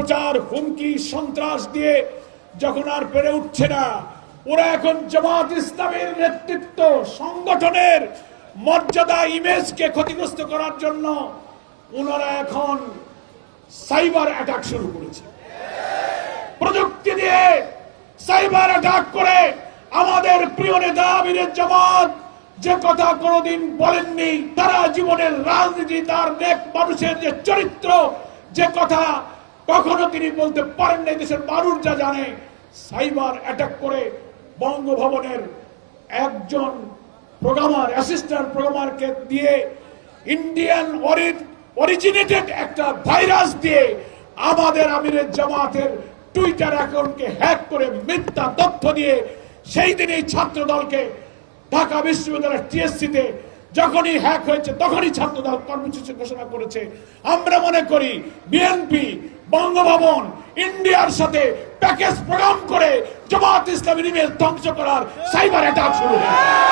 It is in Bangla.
অপপ্রচার, হুমকি, সন্ত্রাস দিয়ে যখন আর পেরে উঠছে না, ওরা এখন জামাত ইসলামের নেতৃত্ব সংগঠনের মর্যাদা, ইমেজকে ক্ষতিগ্রস্ত করার জন্য ওনারা এখন সাইবার অ্যাটাক শুরু করেছে। প্রযুক্তি দিয়ে সাইবার অ্যাটাক করে আমাদের প্রিয় নেতা আমিরের জামাত যে কথা কোনোদিন বলেননি, তারা জীবনের রাজনীতি, তার নেক মানুষের যে চরিত্র, যে কথা কখনো তিনি বলতে পারেন না দেশের মানুষ যা জানে। সাইবার অ্যাটাক করে বঙ্গভবনের একজন প্রোগ্রামার অ্যাসিস্ট্যান্ট প্রোগ্রামারকে দিয়ে ইন্ডিয়ান অরিজিনেটেড একটা ভাইরাস দিয়ে আমাদের আমিরের জামাতের টুইটার অ্যাকাউন্টকে হ্যাক করে মিথ্যা তথ্য দিয়ে সেই দিনই ছাত্র দলকে ঢাকা বিশ্ববিদ্যালয়ের টিএসসিতে যখনই হ্যাক হয়েছে, তখনই ছাত্রদল কর্মসূচি ঘোষণা করেছে। আমরা মনে করি বিএনপি বঙ্গভবন ইন্ডিয়ার সাথে প্যাকেজ প্রোগ্রাম করে জামাত ইসলামী ধ্বংস করার সাইবার অ্যাটাক শুরু হয়েছে।